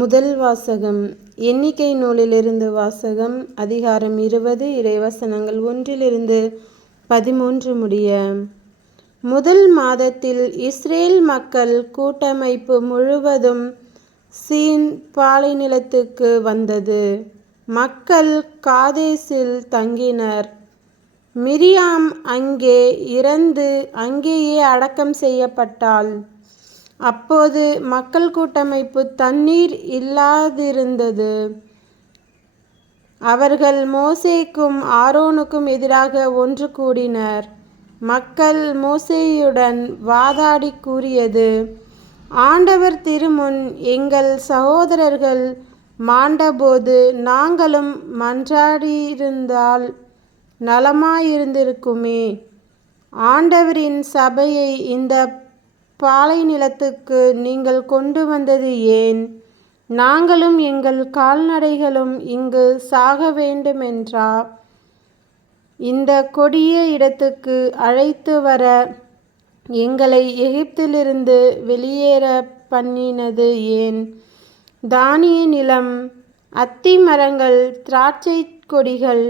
முதல் வாசகம். எண்ணிக்கை நூலிலிருந்து வாசகம். அதிகாரம் 20, இறைவசனங்கள் 1-13 முடிய. முதல் மாதத்தில் இஸ்ரேல் மக்கள் கூட்டமைப்பு முழுவதும் சீன் பாலைநிலத்துக்கு வந்தது. மக்கள் காதேசில் தங்கினர். மிரியாம் அங்கே இறந்து அங்கேயே அடக்கம் செய்யப்பட்டாள். அப்போது மக்கள் கூட்டமைப்பு தண்ணீர் இல்லாதிருந்தது. அவர்கள் மோசேக்கும் ஆரோனுக்கும் எதிராக ஒன்று கூடினர். மக்கள் மோசேயுடன் வாதாடி கூறியது: ஆண்டவர் திருமுன் எங்கள் சகோதரர்கள் மாண்டபோது நாங்களும் மன்றாடியிருந்தால் நலமாயிருந்திருக்குமே. ஆண்டவரின் சபையை இந்த பாலைநிலத்துக்கு நீங்கள் கொண்டு வந்தது ஏன்? நாங்களும் எங்கள் கால்நடைகளும் இங்கு சாக வேண்டுமென்றா இந்த கொடிய இடத்துக்கு அழைத்து வர எங்களை எகிப்திலிருந்து வெளியேற பண்ணினது ஏன்? தானிய நிலம், அத்தி மரங்கள், திராட்சை கொடிகள்,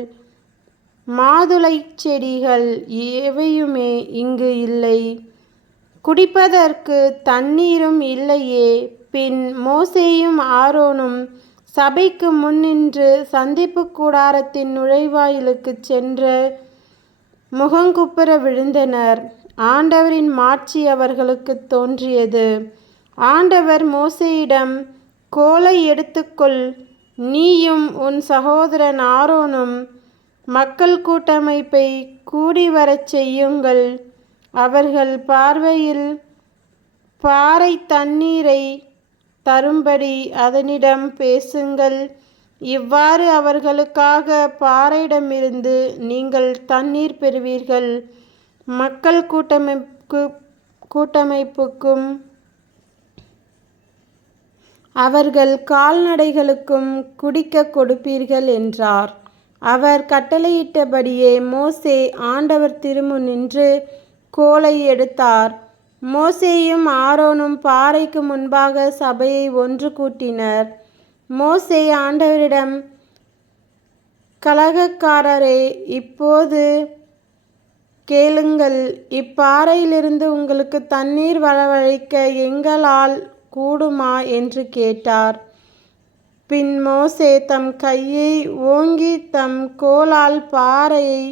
மாதுளைச் செடிகள் எவையுமே இங்கு இல்லை. குடிப்பதற்கு தண்ணீரும் இல்லையே. பின் மோசேயும் ஆரோனும் சபைக்கு முன்னின்று சந்திப்பு கூடாரத்தின் நுழைவாயிலுக்குச் சென்று முகங்குப்புற விழுந்தனர். ஆண்டவரின் மாட்சி அவர்களுக்கு தோன்றியது. ஆண்டவர் மோசேயிடம், கோலை எடுத்துக்கொள், நீயும் உன் சகோதரன் ஆரோனும் மக்கள் கூட்டமைப்பை கூடிவரச் செய்யுங்கள். அவர்கள் பார்வையில் பாறை தண்ணீரை தரும்படி அதனிடம் பேசுங்கள். இவ்வாறு அவர்களுக்காக பாறையிடமிருந்து நீங்கள் தண்ணீர் பெறுவீர்கள். மக்கள் கூட்டமைப்புக்கும் அவர்கள் கால்நடைகளுக்கும் குடிக்க கொடுப்பீர்கள் என்றார். அவர் கட்டளையிட்டபடியே மோசே ஆண்டவர் திருமுன் நின்று கோலை எடுத்தார். மோசேயும் ஆரோனும் பாறைக்கு முன்பாக சபையை ஒன்று கூட்டினர். மோசே ஆண்டவரிடம், கலகக்காரரே, இப்போது கேளுங்கள். இப்பாறையிலிருந்து உங்களுக்கு தண்ணீர் வரவழைக்க எங்களால் கூடுமா என்று கேட்டார். பின் மோசே தம் கையை ஓங்கி தம் கோலால் பாறையை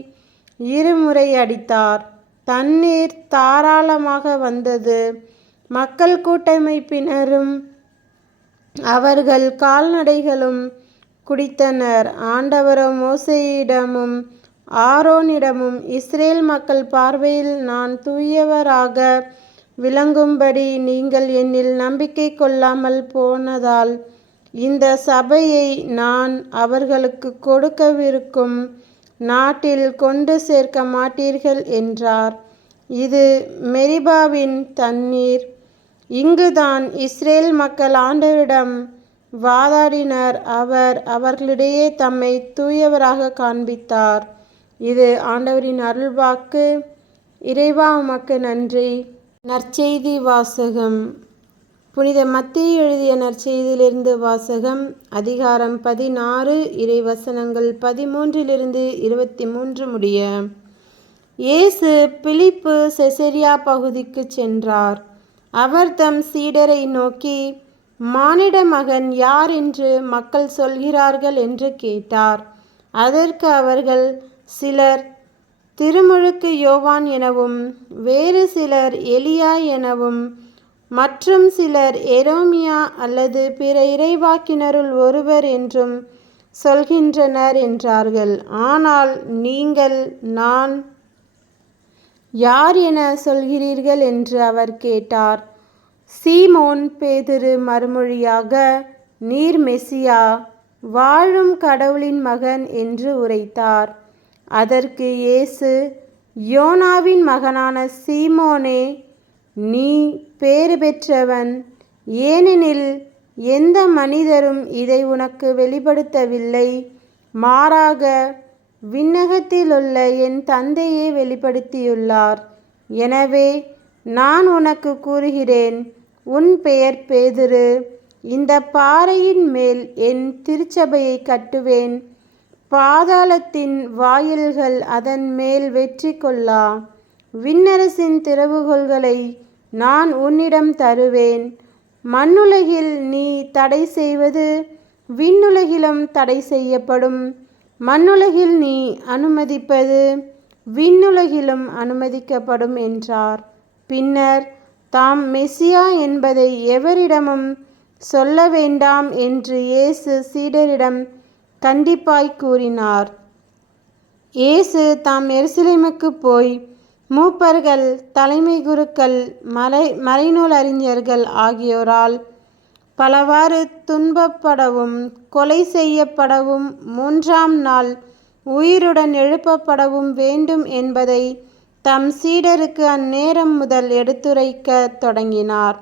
இருமுறை அடித்தார். தண்ணீர் தாராளமாக வந்தது. மக்கள் கூட்டமைப்பினரும் அவர்கள் கால்நடைகளும் குடித்தனர். ஆண்டவரோ மோசேயிடமும் ஆரோனிடமும், இஸ்ரேல் மக்கள் பார்வையில் நான் தூயவராக விளங்கும்படி நீங்கள் என்னில் நம்பிக்கை கொள்ளாமல் போனதால் இந்த சபையை நான் அவர்களுக்கு கொடுக்கவிருக்கும் நாட்டில் கொண்டு சேர்க்க மாட்டீர்கள் என்றார். இது மெரிபாவின் தண்ணீர். இங்குதான் இஸ்ரேல் மக்கள் ஆண்டவரிடம் வாதாடினர். அவர் அவர்களிடையே தம்மை தூயவராக காண்பித்தார். இது ஆண்டவரின் அருள்வாக்கு. இறைவா, உமக்கு நன்றி. நற்செய்தி வாசகம். புனித மத்தேயு எழுதிய நற்செய்தியிலிருந்து வாசகம். அதிகாரம் 16, இறைவசனங்கள் 13-23 முடிய. இயேசு பிலிப்பு செசரியா பகுதிக்குச் சென்றார். அவர் தம் சீடரை நோக்கி, மானிட மகன் யார் என்று மக்கள் சொல்கிறார்கள் என்று கேட்டார். அதற்கு அவர்கள், சிலர் திருமுழுக்கு யோவான் எனவும், வேறு சிலர் எலியா எனவும், மற்றும் சிலர் எரேமியா அல்லது பிற இறைவாக்கினருள் ஒருவர் என்றும் சொல்கின்றனர் என்றார்கள். ஆனால் நீங்கள் நான் யார் என சொல்கிறீர்கள் என்று அவர் கேட்டார். சீமோன் பேதுரு மறுமொழியாக, நீர் மெசியா, வாழும் கடவுளின் மகன் என்று உரைத்தார். அதற்கு இயேசு, யோனாவின் மகனான சீமோனே, நீ பேறு பெற்றவன். ஏனெனில் எந்த மனிதரும் இதை உனக்கு வெளிப்படுத்தவில்லை, மாறாக விண்ணகத்திலுள்ள என் தந்தையே வெளிப்படுத்தியுள்ளார். எனவே நான் உனக்கு கூறுகிறேன், உன் பெயர் பேதுரு. இந்த பாறையின் மேல் என் திருச்சபையை கட்டுவேன், பாதாளத்தின் வாயில்கள் அதன் மேல் வெற்றி கொள்ளா. விண்ணரசின் திறவுகோல்களை நான் உன்னிடம் தருவேன். மண்ணுலகில் நீ தடை செய்வது விண்ணுலகிலும் தடை செய்யப்படும், மண்ணுலகில் நீ அனுமதிப்பது விண்ணுலகிலும் அனுமதிக்கப்படும் என்றார். பின்னர் தாம் மெசியா என்பதை எவரிடமும் சொல்ல வேண்டாம் என்று இயேசு சீடரிடம் கண்டிப்பாய் கூறினார். இயேசு தாம் எருசலேமுக்கு போய் மூப்பர்கள், தலைமை குருக்கள், மறைநூல் அறிஞர்கள் ஆகியோரால் பலவாறு துன்பப்படவும் கொலை செய்யப்படவும் 3ஆம் நாள் உயிருடன் எழுப்பப்படவும் வேண்டும் என்பதை தம் சீடருக்கு அந்நேரம் முதல் எடுத்துரைக்கத் தொடங்கினார்.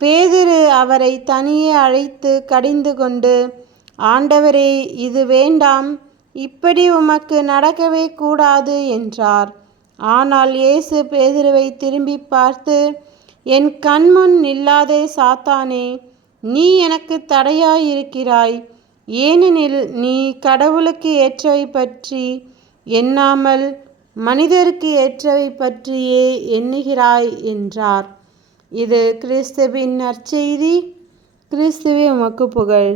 பேதுரு அவரை தனியே அழைத்து கடிந்து கொண்டு, ஆண்டவரே, இது வேண்டாம், இப்படி உமக்கு நடக்கவே கூடாது என்றார். ஆனால் இயேசு பேதுருவை திரும்பி பார்த்து, என் கண்முன் நில்லாதே சாத்தானே, நீ எனக்கு தடையாயிருக்கிறாய். ஏனெனில் நீ கடவுளுக்கு ஏற்றவை பற்றி எண்ணாமல் மனிதருக்கு ஏற்றவை பற்றியே எண்ணுகிறாய் என்றார். இது கிறிஸ்துவின் நற்செய்தி. கிறிஸ்துவே உமக்கு புகழ்.